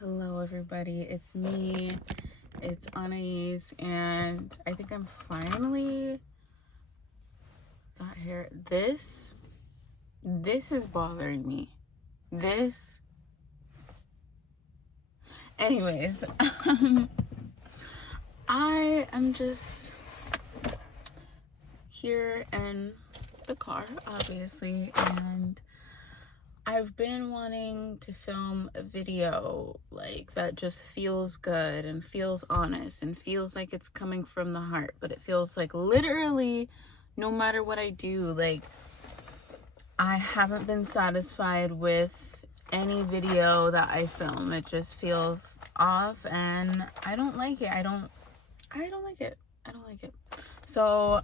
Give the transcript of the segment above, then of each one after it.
Hello everybody, it's me, it's Anais, and I think I'm finally got hair. This is bothering me. Anyways, I am just here in the car, obviously, and I've been wanting to film a video like that just feels good and feels honest and feels like it's coming from the heart, but it feels like literally no matter what I do, like I haven't been satisfied with any video that I film. It just feels off and I don't like it. I don't like it. I don't like it. So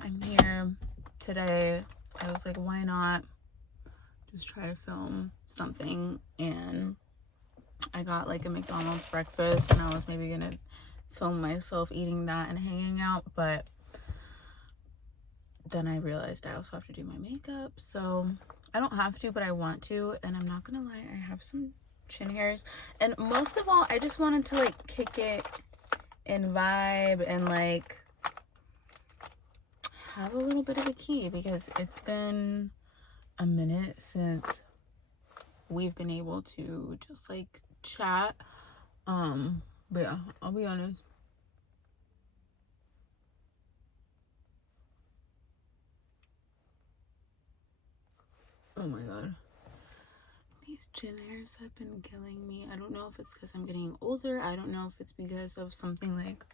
I'm here today. I was like, why not just try to film something? And I got like a McDonald's breakfast and I was maybe gonna film myself eating that and hanging out, but then I realized I also have to do my makeup. So I don't have to, but I want to. And I'm not gonna lie, I have some chin hairs, and most of all I just wanted to like kick it and vibe and like have a little bit of a tea, because it's been a minute since we've been able to just like chat. But yeah, I'll be honest, oh my god, these chin hairs have been killing me. I don't know if it's because I'm getting older. I don't know if it's because of something like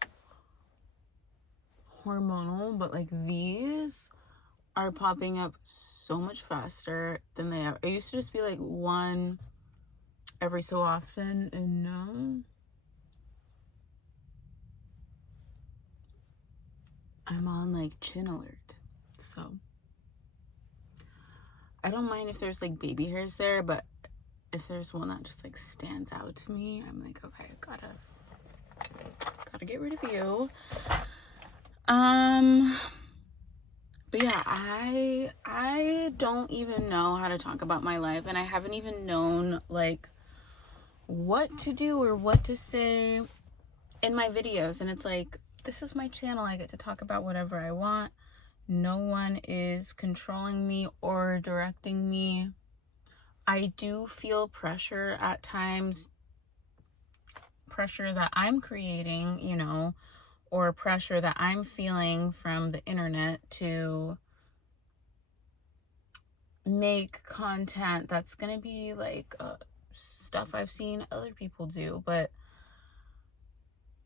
hormonal, but like these are popping up so much faster than they ever. It used to just be like one every so often, and now I'm on like chin alert. So I don't mind if there's like baby hairs there, but if there's one that just like stands out to me, I'm like, okay, gotta get rid of you. But yeah, I don't even know how to talk about my life, and I haven't even known like what to do or what to say in my videos. And it's like, this is my channel. I get to talk about whatever I want. No one is controlling me or directing me. I do feel pressure at times, pressure that I'm creating, you know, or pressure that I'm feeling from the internet to make content that's gonna be like stuff I've seen other people do, but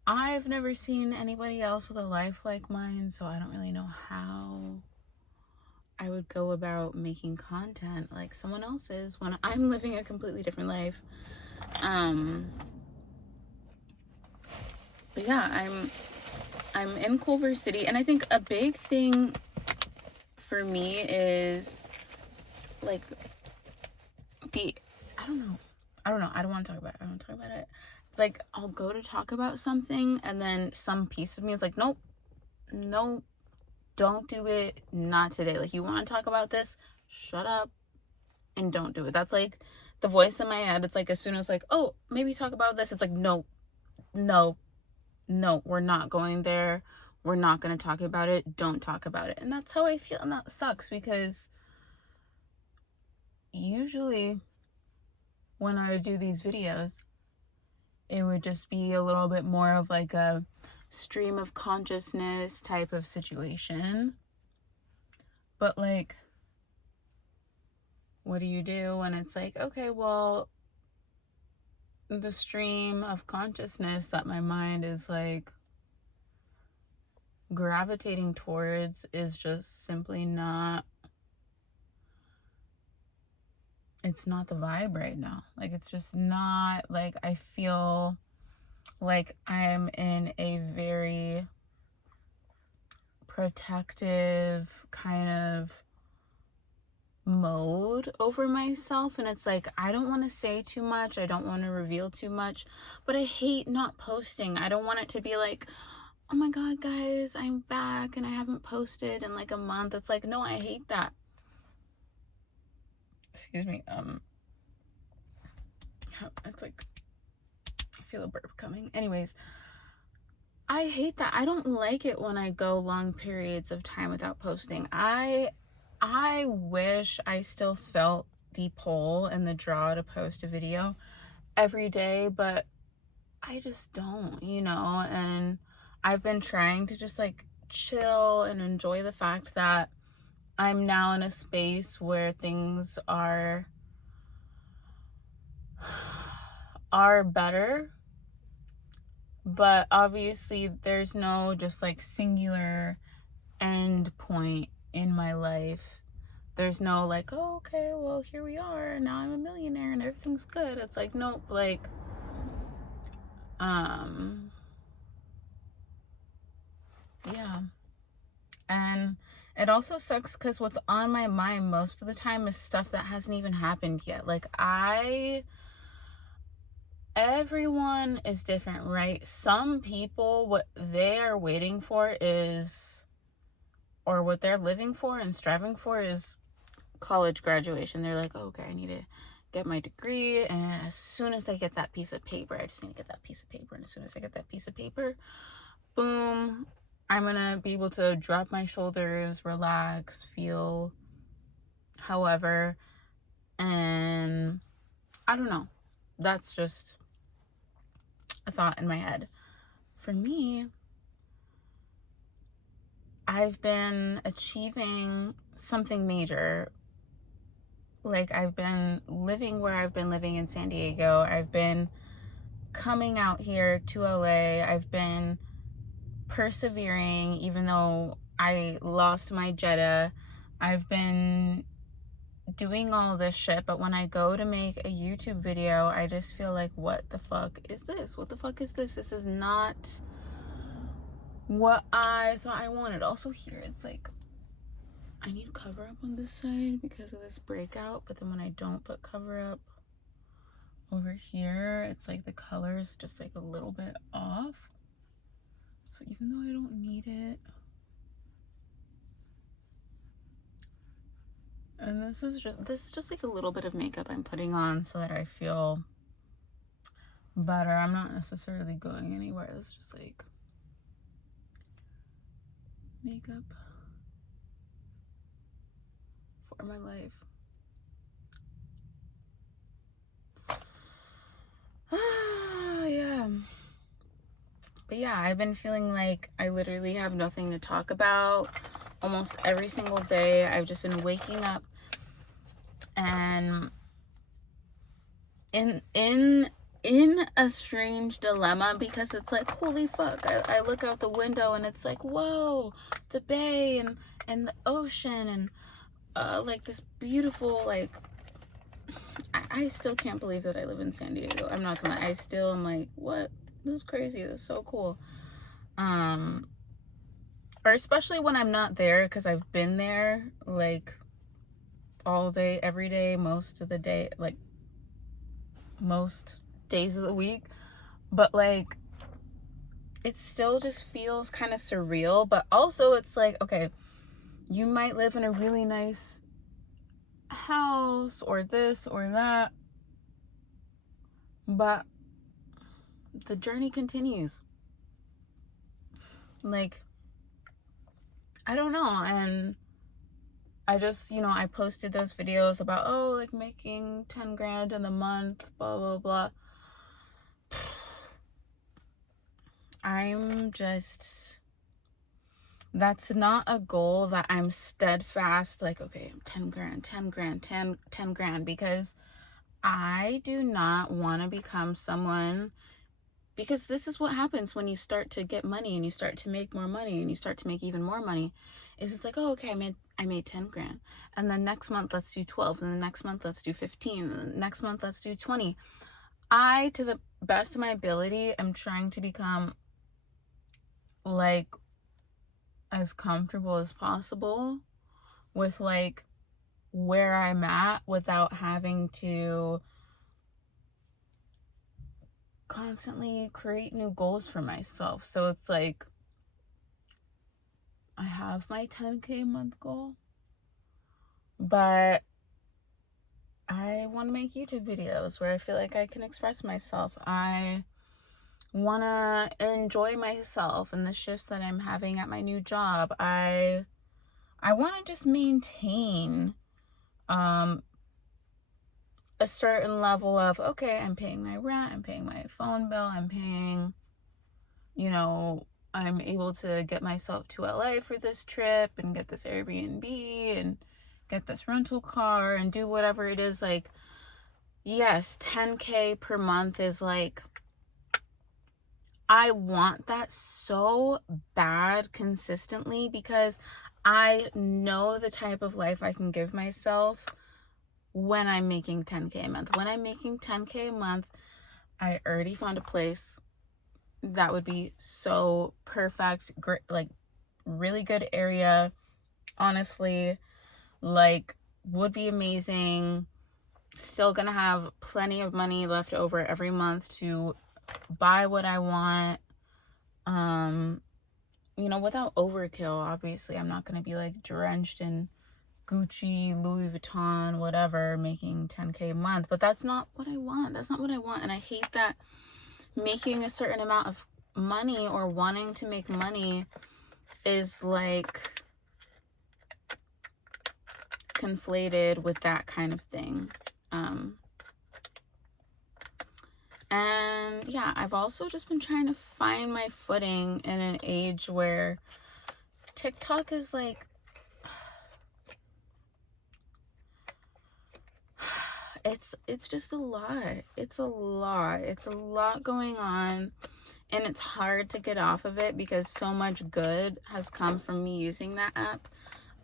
I've never seen anybody else with a life like mine, so I don't really know how I would go about making content like someone else's when I'm living a completely different life. But yeah, I'm in Culver City, and I think a big thing for me is like I don't know. I don't want to talk about it. I don't want to talk about it. It's like I'll go to talk about something and then some piece of me is like, nope, don't do it. Not today. Like, you want to talk about this? Shut up and don't do it. That's like the voice in my head. It's like as soon as like, oh, maybe talk about this. It's like, no, we're not going there. We're not going to talk about it. Don't talk about it. And that's how I feel. And that sucks, because usually when I would do these videos, it would just be a little bit more of like a stream of consciousness type of situation. But like, what do you do when it's like, okay, well, the stream of consciousness that my mind is like gravitating towards is just simply not, it's not the vibe right now. Like, it's just not, like, I feel like I'm in a very protective kind of mode over myself, and it's like I don't want to say too much, I don't want to reveal too much, but I hate not posting. I don't want it to be like, oh my god guys, I'm back and I haven't posted in like a month. It's like, no, I hate that. Excuse me. It's like feel a burp coming. Anyways, I hate that. I don't like it when I go long periods of time without posting. I wish I still felt the pull and the draw to post a video every day, but I just don't, you know. And I've been trying to just like chill and enjoy the fact that I'm now in a space where things are better, but obviously there's no just like singular end point in my life. There's no like, oh, okay, well, here we are, now I'm a millionaire and everything's good. It's like, nope, like yeah. And it also sucks because what's on my mind most of the time is stuff that hasn't even happened yet. Like everyone is different, right? Some people, what they are waiting for is, or what they're living for and striving for is college graduation. They're like, okay, I need to get my degree, and as soon as I get that piece of paper, I just need to get that piece of paper, and as soon as I get that piece of paper, boom, I'm gonna be able to drop my shoulders, relax, feel however. And I don't know, that's just a thought in my head. For me, I've been achieving something major. Like, I've been living where I've been living in San Diego. I've been coming out here to LA. I've been persevering even though I lost my Jetta. I've been doing all this shit, but when I go to make a YouTube video, I just feel like, what the fuck is this? What the fuck is this? This is not what I thought I wanted. Also here, it's like, I need cover up on this side because of this breakout, but then when I don't put cover up over here, it's like the color is just like a little bit off. So even though I don't need it, and this is just like a little bit of makeup I'm putting on so that I feel better. I'm not necessarily going anywhere. It's just like makeup for my life. Yeah. But yeah, I've been feeling like I literally have nothing to talk about almost every single day. I've just been waking up and in a strange dilemma, because it's like, holy fuck, I look out the window and it's like, whoa, the bay and the ocean and like this beautiful, like, I still can't believe that I live in San Diego. I'm not gonna lie. I still am like, what? This is crazy. This is so cool. Or especially when I'm not there, because I've been there like all day, every day, most of the day, like most days of the week. But like, it still just feels kind of surreal. But also it's like, okay, you might live in a really nice house or this or that, but the journey continues. Like, I don't know. And I just, you know, I posted those videos about, oh, like making 10 grand in a month, blah blah blah. I'm just, that's not a goal that I'm steadfast like, okay, 10 grand, 10 grand, 10 grand, because I do not want to become someone, because this is what happens when you start to get money and you start to make more money and you start to make even more money, is it's like, oh, okay, I made 10 grand, and then next month let's do 12, and the next month let's do 15, and the next month let's do 20. I, to the best of my ability, am trying to become like as comfortable as possible with like where I'm at without having to constantly create new goals for myself. So it's like, I have my 10K month goal, but I want to make YouTube videos where I feel like I can express myself. I want to enjoy myself and the shifts that I'm having at my new job. I want to just maintain a certain level of, okay, I'm paying my rent, I'm paying my phone bill, I'm paying, you know, I'm able to get myself to LA for this trip and get this Airbnb and get this rental car and do whatever it is. Like, yes, 10K per month is like, I want that so bad consistently, because I know the type of life I can give myself when I'm making 10K a month. When I'm making 10K a month, I already found a place that would be so perfect, great, like really good area, honestly, like would be amazing. Still gonna have plenty of money left over every month to buy what I want, you know, without overkill. Obviously, I'm not gonna be like drenched in Gucci, Louis Vuitton, whatever, making 10K a month. But that's not what I want. That's not what I want. And I hate that making a certain amount of money or wanting to make money is like conflated with that kind of thing. And yeah, I've also just been trying to find my footing in an age where TikTok is like, it's just a lot. It's a lot going on, and it's hard to get off of it because so much good has come from me using that app.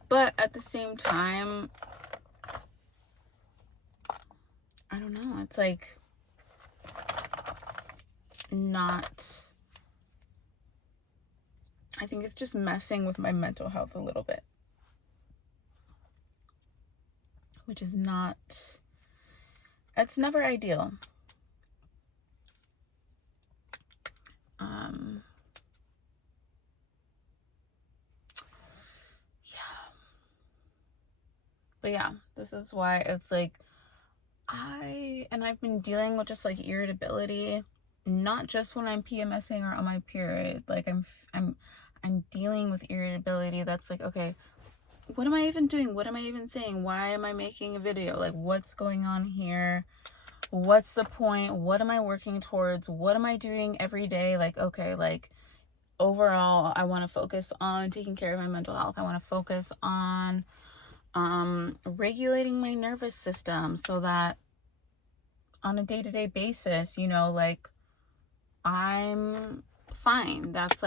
But at the same time, I don't know, it's like not, I think it's just messing with my mental health a little bit, which is not, it's never ideal. But yeah, this is why it's like I've been dealing with just like irritability, not just when I'm PMSing or on my period. Like I'm dealing with irritability that's like, okay, what am I even doing? What am I even saying? Why am I making a video? Like, what's going on here? What's the point? What am I working towards? What am I doing every day? Like, okay, like overall, I want to focus on taking care of my mental health. I want to focus on regulating my nervous system so that on a day-to-day basis, you know, like I'm fine. That's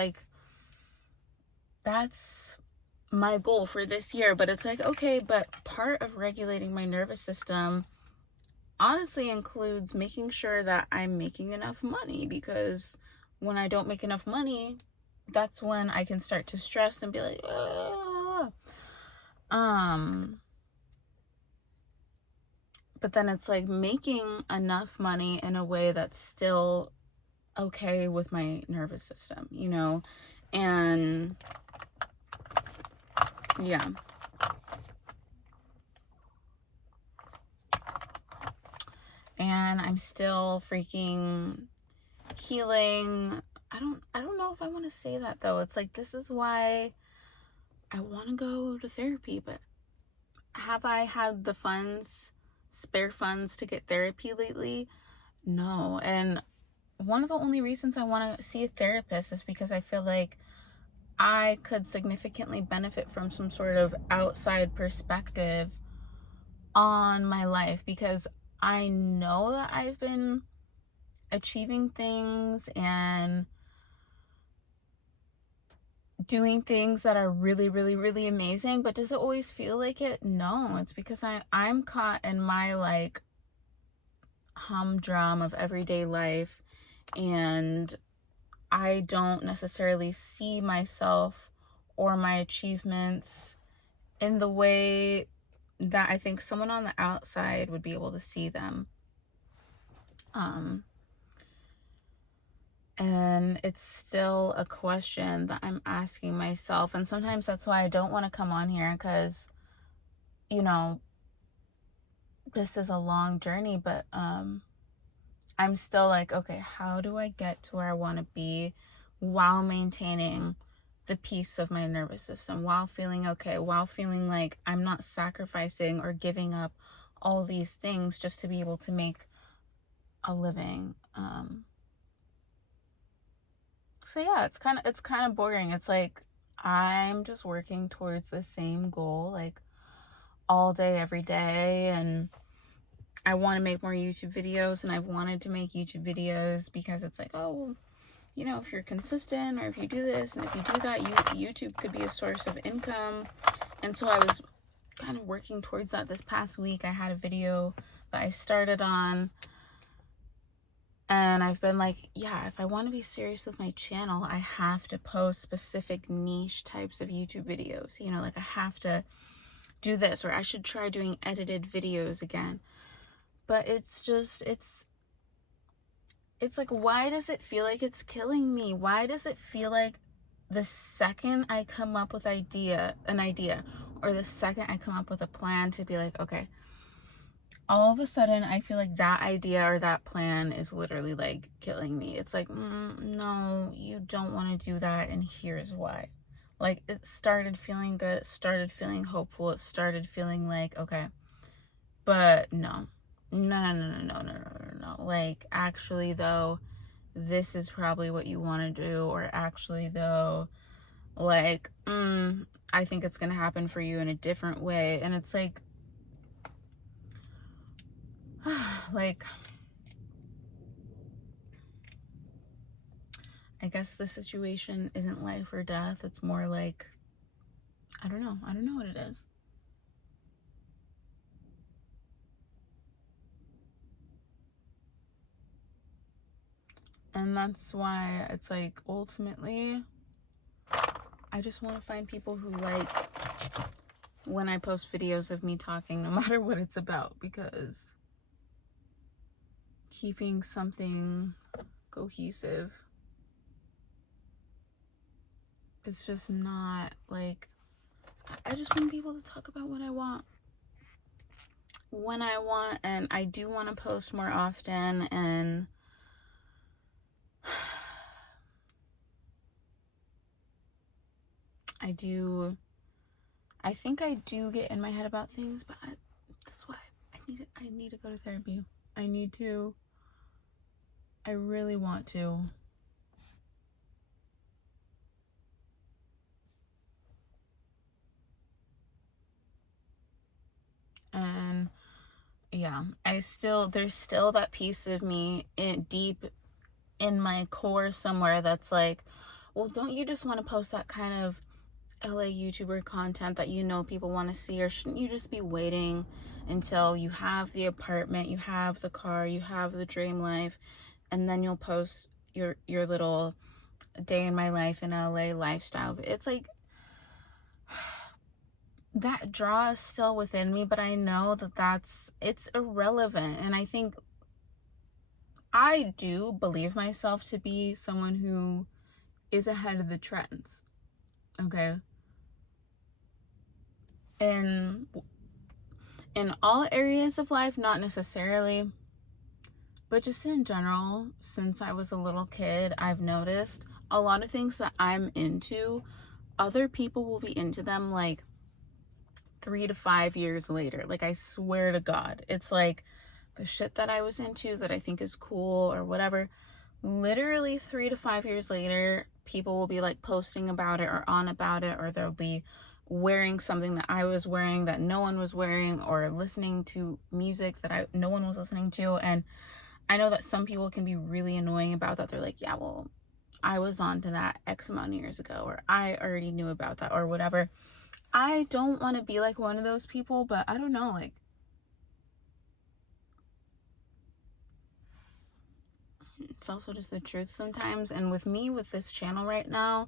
my goal for this year. But it's like, okay, but part of regulating my nervous system honestly includes making sure that I'm making enough money, because when I don't make enough money, that's when I can start to stress and be like, but then it's like making enough money in a way that's still okay with my nervous system, you know? And yeah. And I'm still freaking healing. I don't know if I want to say that though. It's like, this is why I want to go to therapy, but have I had the spare funds to get therapy lately? No. And one of the only reasons I want to see a therapist is because I feel like I could significantly benefit from some sort of outside perspective on my life, because I know that I've been achieving things and doing things that are really, really, really amazing, but does it always feel like it? No, it's because I'm caught in my like humdrum of everyday life, and I don't necessarily see myself or my achievements in the way that I think someone on the outside would be able to see them. And it's still a question that I'm asking myself. And sometimes that's why I don't want to come on here, because, you know, this is a long journey, but I'm still like, okay, how do I get to where I want to be while maintaining the peace of my nervous system, while feeling okay, while feeling like I'm not sacrificing or giving up all these things just to be able to make a living. So yeah, it's kind of boring. It's like I'm just working towards the same goal like all day every day, and I want to make more YouTube videos, and I've wanted to make YouTube videos because it's like, oh, you know, if you're consistent or if you do this and if you do that, YouTube could be a source of income. And so I was kind of working towards that. This past week I had a video that I started on, and I've been like, yeah, if I want to be serious with my channel, I have to post specific niche types of YouTube videos. You know, like I have to do this, or I should try doing edited videos again. But it's just, it's like, why does it feel like it's killing me? Why does it feel like the second I come up with an idea, or the second I come up with a plan to be like, okay, all of a sudden I feel like that idea or that plan is literally like killing me. It's like, no, you don't want to do that, and here's why. Like, it started feeling good, it started feeling hopeful, it started feeling like, okay, but no. No. Like, actually, though, this is probably what you want to do, or actually, though, like, I think it's gonna happen for you in a different way. And it's like, like, I guess the situation isn't life or death. It's more like, I don't know what it is. And that's why it's like, ultimately, I just want to find people who like when I post videos of me talking, no matter what it's about, because keeping something cohesive, it's just not like, I just want people to talk about what I want when I want, and I do want to post more often. And I think I do get in my head about things, but that's why I need to go to therapy. I really want to. And yeah, there's still that piece of me deep in my core somewhere that's like, well, don't you just want to post that kind of LA YouTuber content that you know people want to see? Or shouldn't you just be waiting until you have the apartment, you have the car, you have the dream life, and then you'll post your little day in my life in LA lifestyle? It's like, that draw is still within me, but I know that it's irrelevant. And I think I do believe myself to be someone who is ahead of the trends, okay? In all areas of life, not necessarily, but just in general. Since I was a little kid, I've noticed a lot of things that I'm into, other people will be into them like 3 to 5 years later. Like, I swear to God, it's like the shit that I was into that I think is cool or whatever, literally 3 to 5 years later, people will be like posting about it or on about it, or they'll be wearing something that I was wearing that no one was wearing, or listening to music that no one was listening to. And I know that some people can be really annoying about that. They're like, yeah, well, I was on to that X amount of years ago, or I already knew about that, or whatever. I don't want to be like one of those people, but I don't know, like, it's also just the truth sometimes. And with me, with this channel right now,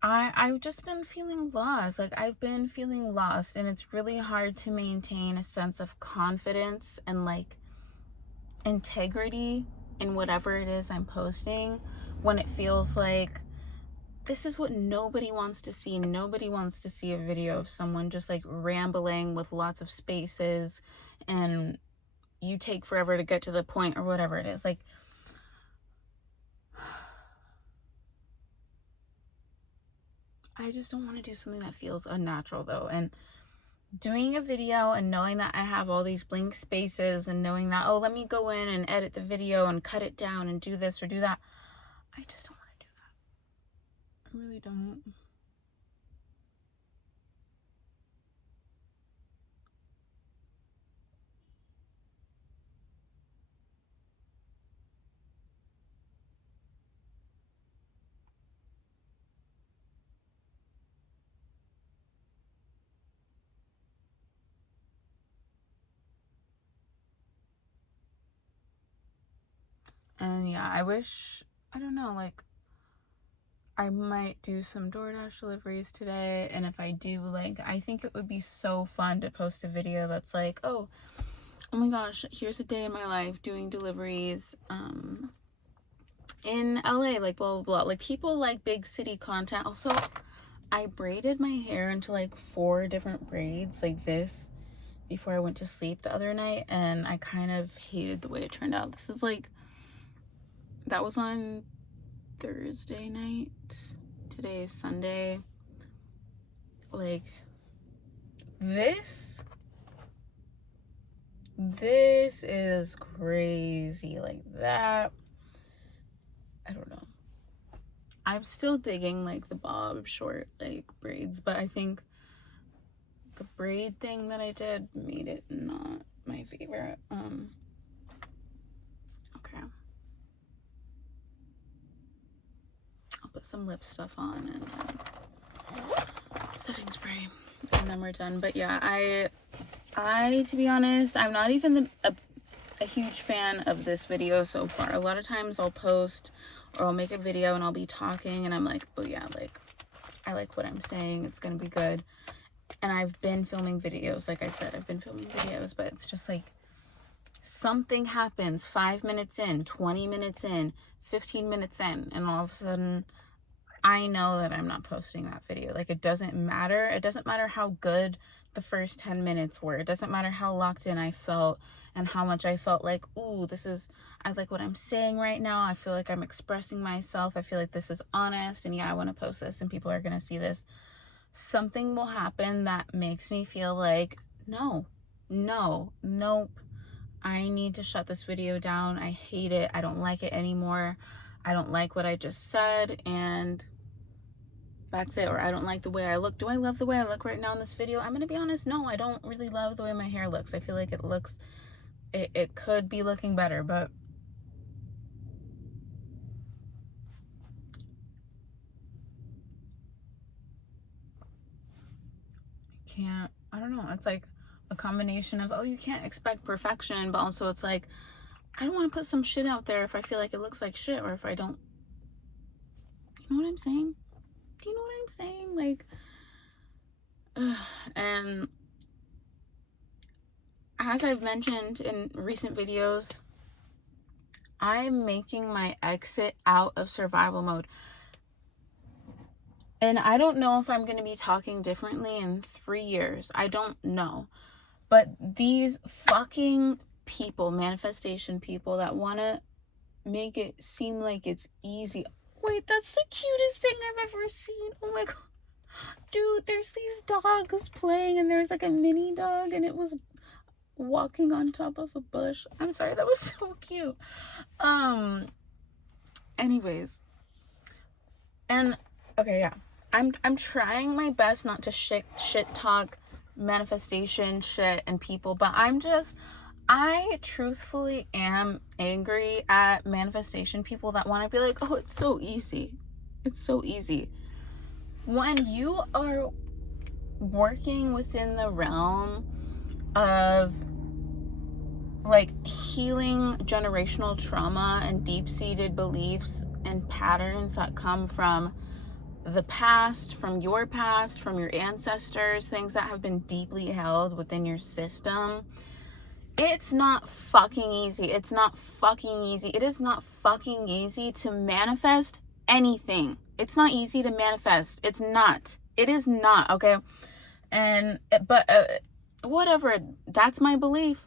I've just been feeling lost. Like, I've been feeling lost, and it's really hard to maintain a sense of confidence and like integrity in whatever it is I'm posting, when it feels like this is what nobody wants to see. Nobody wants to see a video of someone just like rambling with lots of spaces and you take forever to get to the point or whatever it is. Like, I just don't want to do something that feels unnatural though. And doing a video and knowing that I have all these blank spaces and knowing that, oh, let me go in and edit the video and cut it down and do this or do that. I just don't want to do that. I really don't. And yeah, I wish, I don't know, like, I might do some DoorDash deliveries today. And if I do, like, I think it would be so fun to post a video that's like, oh my gosh, here's a day in my life doing deliveries in LA, like, blah, blah, blah. Like, people like big city content. Also, I braided my hair into, like, 4 different braids, like this, before I went to sleep the other night. And I kind of hated the way it turned out. This is, like, that was on Thursday night. Today is Sunday. Like, this is crazy. Like that, I don't know. I'm still digging like the bob short like braids, but I think the braid thing that I did made it not my favorite. Okay, I'll put some lip stuff on and setting spray, and then we're done. But yeah, I to be honest, I'm not even a huge fan of this video so far. A lot of times I'll post or I'll make a video and I'll be talking and I'm like, oh yeah, like I like what I'm saying, it's gonna be good. And I've been filming videos, like I said, I've been filming videos, but it's just like something happens 5 minutes in, 20 minutes in, 15 minutes in, and all of a sudden I know that I'm not posting that video. Like, it doesn't matter. It doesn't matter how good the first 10 minutes were. It doesn't matter how locked in I felt and how much I felt like, ooh, I like what I'm saying right now. I feel like I'm expressing myself. I feel like this is honest. And yeah, I want to post this and people are going to see this. Something will happen that makes me feel like, nope. I need to shut this video down. I hate it. I don't like it anymore. I don't like what I just said, and that's it. Or I don't like the way I look. Do I love the way I look right now in this video? I'm gonna be honest, no, I don't really love the way my hair looks. I feel like it could be looking better, but I don't know. It's like a combination of, oh, you can't expect perfection, but also it's like, I don't want to put some shit out there if I feel like it looks like shit, or if I don't, you know what I'm saying? Do you know what I'm saying? Like, and as I've mentioned in recent videos, I'm making my exit out of survival mode. And I don't know if I'm going to be talking differently in 3 years. I don't know. But these fucking people, manifestation people that want to make it seem like it's easy. Wait, that's the cutest thing I've ever seen. Oh my god. Dude, there's these dogs playing and there's like a mini dog and it was walking on top of a bush. I'm sorry, that was so cute. Anyways. And okay, yeah. I'm trying my best not to shit talk manifestation shit and people, but I truthfully am angry at manifestation people that want to be like, oh, it's so easy. It's so easy. When you are working within the realm of like healing generational trauma and deep-seated beliefs and patterns that come from the past, from your ancestors, things that have been deeply held within your system, it's not fucking easy. It's not fucking easy. It is not fucking easy to manifest anything. It's not easy to manifest. It's not. It is not, okay? And, but, whatever. That's my belief.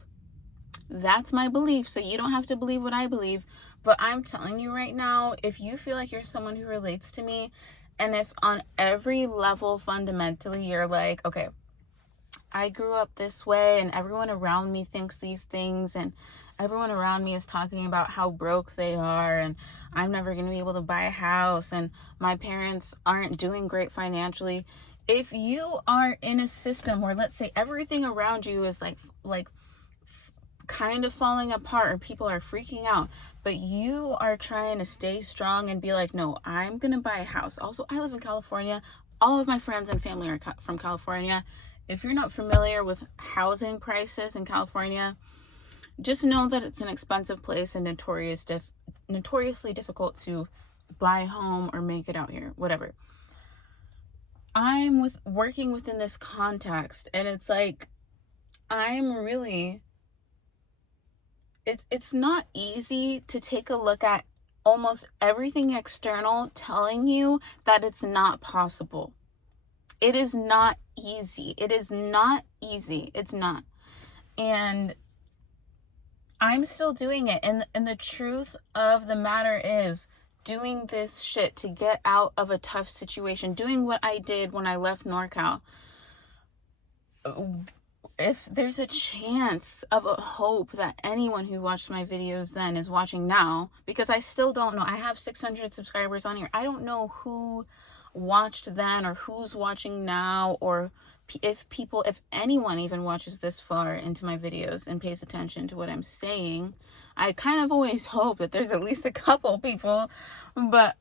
That's my belief. So you don't have to believe what I believe. But I'm telling you right now, if you feel like you're someone who relates to me, and if on every level fundamentally you're like, okay, I grew up this way and everyone around me thinks these things, and everyone around me is talking about how broke they are, and I'm never going to be able to buy a house, and my parents aren't doing great financially. If you are in a system where, let's say, everything around you is like kind of falling apart or people are freaking out, but you are trying to stay strong and be like, no, I'm gonna buy a house. Also, I live in California. All of my friends and family are from California. If you're not familiar with housing prices in California, just know that it's an expensive place and notoriously difficult to buy a home or make it out here, whatever. I'm working within this context, and it's like, I'm really, it's not easy to take a look at almost everything external telling you that it's not possible. It is not easy. It is not easy. It's not. And I'm still doing it. And the truth of the matter is, doing this shit to get out of a tough situation, doing what I did when I left NorCal, if there's a chance of a hope that anyone who watched my videos then is watching now, because I still don't know. I have 600 subscribers on here. I don't know who watched then or who's watching now, or if anyone even watches this far into my videos and pays attention to what I'm saying. I kind of always hope that there's at least a couple people, but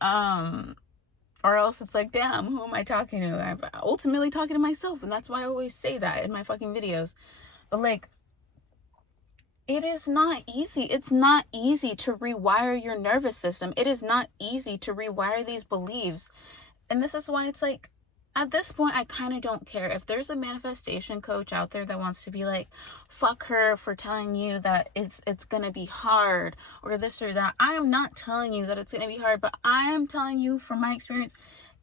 or else it's like, damn, who am I talking to? I'm ultimately talking to myself, and that's why I always say that in my fucking videos. But like, it is not easy. It's not easy to rewire your nervous system. It is not easy to rewire these beliefs. And this is why it's like, at this point, I kind of don't care. If there's a manifestation coach out there that wants to be like, fuck her for telling you that it's gonna be hard or this or that, I am not telling you that it's gonna be hard, but I am telling you from my experience,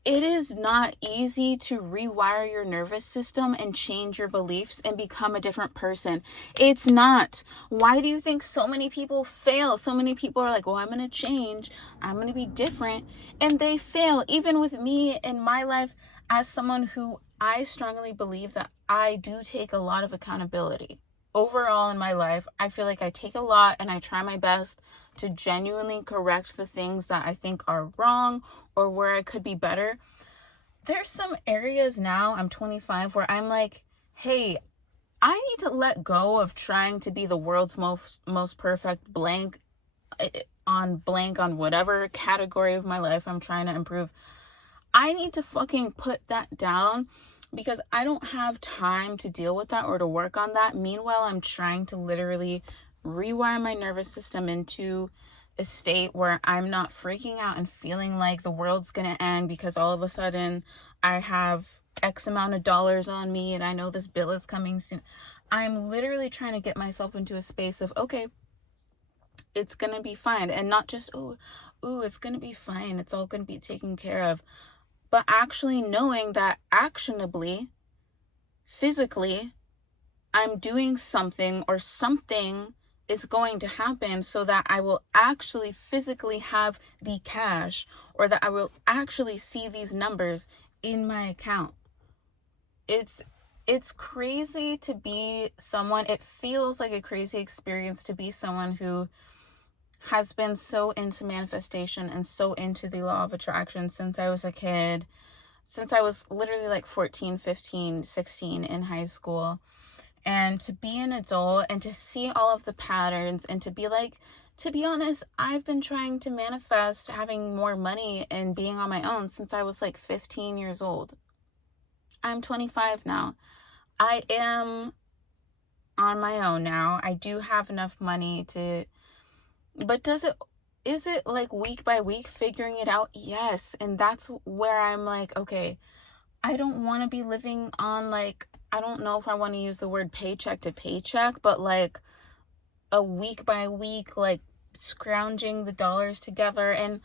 it is not easy to rewire your nervous system and change your beliefs and become a different person. It's not. Why do you think so many people fail? So many people are like, well, I'm going to change. I'm going to be different. And they fail. Even with me in my life, as someone who I strongly believe that I do take a lot of accountability. Overall in my life, I feel like I take a lot and I try my best to genuinely correct the things that I think are wrong or where I could be better. There's some areas now, I'm 25, where I'm like, hey, I need to let go of trying to be the world's most perfect blank on whatever category of my life I'm trying to improve. I need to fucking put that down, because I don't have time to deal with that or to work on that. Meanwhile, I'm trying to literally rewire my nervous system into a state where I'm not freaking out and feeling like the world's gonna end because all of a sudden I have X amount of dollars on me and I know this bill is coming soon. I'm literally trying to get myself into a space of, okay, it's gonna be fine. And not just, ooh, it's gonna be fine, it's all gonna be taken care of. But actually knowing that actionably, physically, I'm doing something or something is going to happen so that I will actually physically have the cash, or that I will actually see these numbers in my account. It's crazy to be someone, it feels like a crazy experience to be someone who has been so into manifestation and so into the law of attraction since I was a kid, since I was literally like 14, 15, 16 in high school. And to be an adult and to see all of the patterns and to be like, to be honest, I've been trying to manifest having more money and being on my own since I was like 15 years old. I'm 25 now. I am on my own now. I do have enough money to, but is it like week by week figuring it out? Yes. And that's where I'm like, okay, I don't want to be living on like, I don't know if I want to use the word paycheck to paycheck, but like a week by week, like scrounging the dollars together. And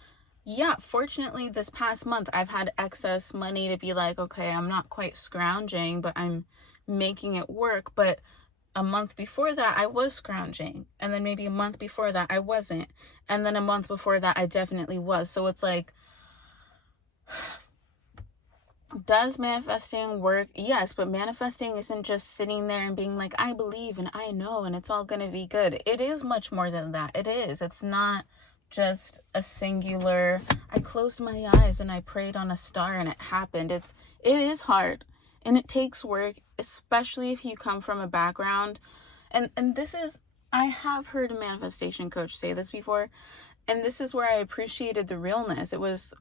yeah, fortunately this past month I've had excess money to be like, okay, I'm not quite scrounging, but I'm making it work. But a month before that I was scrounging, and then maybe a month before that I wasn't, and then a month before that I definitely was. So it's like, does manifesting work? Yes, but manifesting isn't just sitting there and being like, I believe and I know and it's all gonna be good. It is much more than that. It is. It's not just a singular, I closed my eyes and I prayed on a star and it happened. It is hard and it takes work, especially if you come from a background. And this is, I have heard a manifestation coach say this before, and this is where I appreciated the realness. It was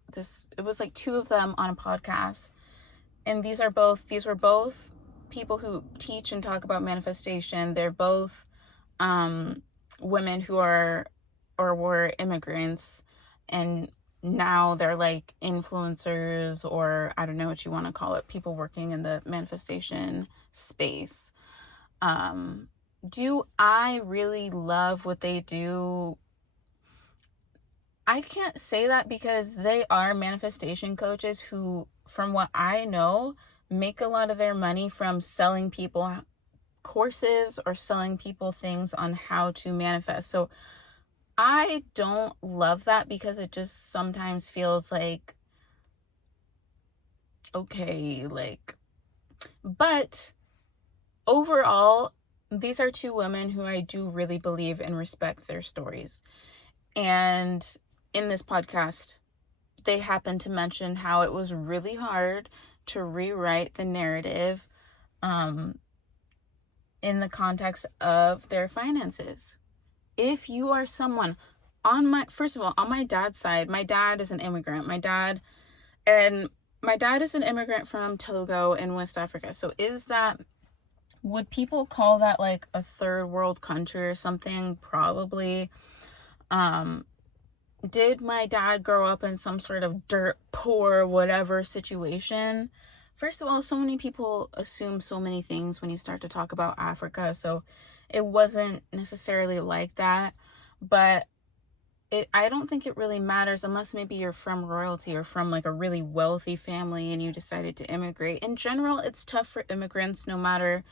like two of them on a podcast, and these were both people who teach and talk about manifestation. They're both women who are or were immigrants, and now they're like influencers, or I don't know what you want to call it, people working in the manifestation space. Do I really love what they do? I can't say that, because they are manifestation coaches who, from what I know, make a lot of their money from selling people courses or selling people things on how to manifest. So I don't love that, because it just sometimes feels like, okay, like, but overall, these are two women who I do really believe and respect their stories. And in this podcast, they happened to mention how it was really hard to rewrite the narrative in the context of their finances. If you are someone first of all, on my dad's side, my dad is an immigrant. My dad is an immigrant from Togo in West Africa. So would people call that like a third world country or something? Probably. Did my dad grow up in some sort of dirt poor whatever situation? First of all, so many people assume so many things when you start to talk about Africa, so it wasn't necessarily like that. But I don't think it really matters, unless maybe you're from royalty or from like a really wealthy family and you decided to immigrate. In general, it's tough for immigrants, no matter,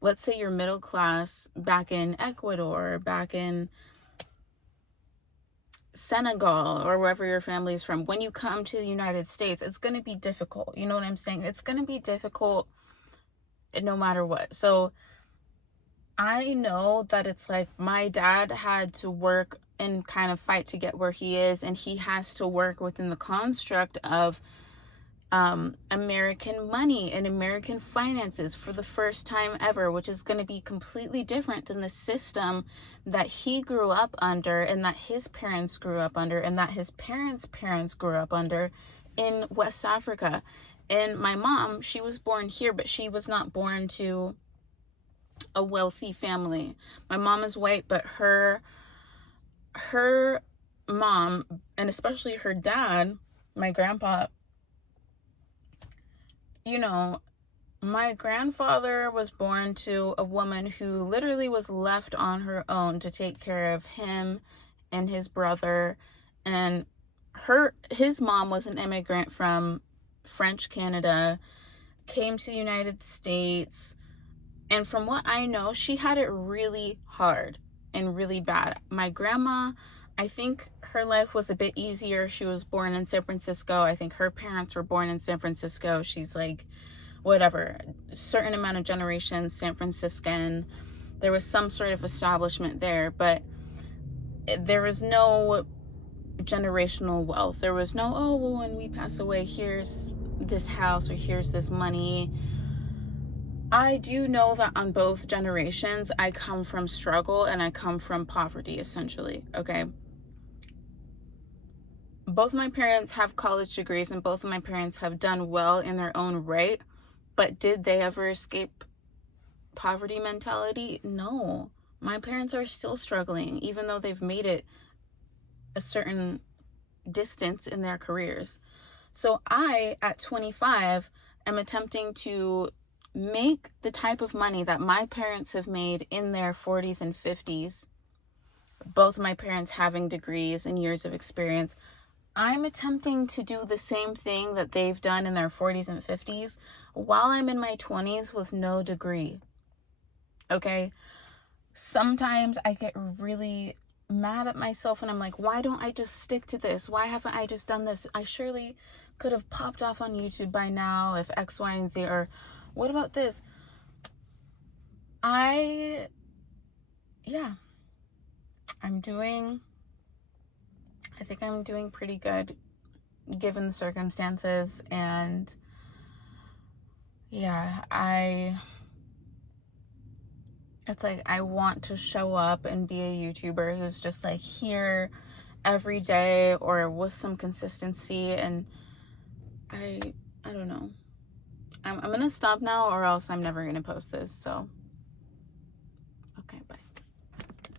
let's say you're middle class back in Ecuador, back in Senegal, or wherever your family is from. When you come to the United States, it's going to be difficult. You know what I'm saying? It's going to be difficult no matter what. So I know that it's like, my dad had to work and kind of fight to get where he is, and he has to work within the construct of American money and American finances for the first time ever, which is going to be completely different than the system that he grew up under, and that his parents grew up under, and that his parents' parents grew up under in West Africa. And my mom, she was born here, but she was not born to a wealthy family. My mom is white, but her mom, and especially her dad, my grandpa, you know, my grandfather was born to a woman who literally was left on her own to take care of him and his brother. And his mom was an immigrant from French Canada, came to the United States, and from what I know, she had it really hard and really bad. My grandma, I think her life was a bit easier. She was born in San Francisco. I think her parents were born in San Francisco. She's like, whatever, a certain amount of generations San Franciscan. There was some sort of establishment there, but there was no generational wealth. There was no, oh, well, when we pass away, here's this house or here's this money. I do know that on both generations, I come from struggle and I come from poverty, essentially, okay? Both my parents have college degrees, and both of my parents have done well in their own right, but did they ever escape poverty mentality? No. My parents are still struggling, even though they've made it a certain distance in their careers. So I, at 25, am attempting to make the type of money that my parents have made in their 40s and 50s, both my parents having degrees and years of experience. I'm attempting to do the same thing that they've done in their 40s and 50s while I'm in my 20s with no degree. okay? Sometimes I get really mad at myself and I'm like, why don't I just stick to this? Why haven't I just done this? I surely could have popped off on YouTube by now if X, Y, and Z, or what about this? Yeah, I think I'm doing pretty good given the circumstances. And yeah, it's like I want to show up and be a YouTuber who's just like here every day or with some consistency. And I don't know. I'm gonna stop now or else I'm never gonna post this. So okay, bye.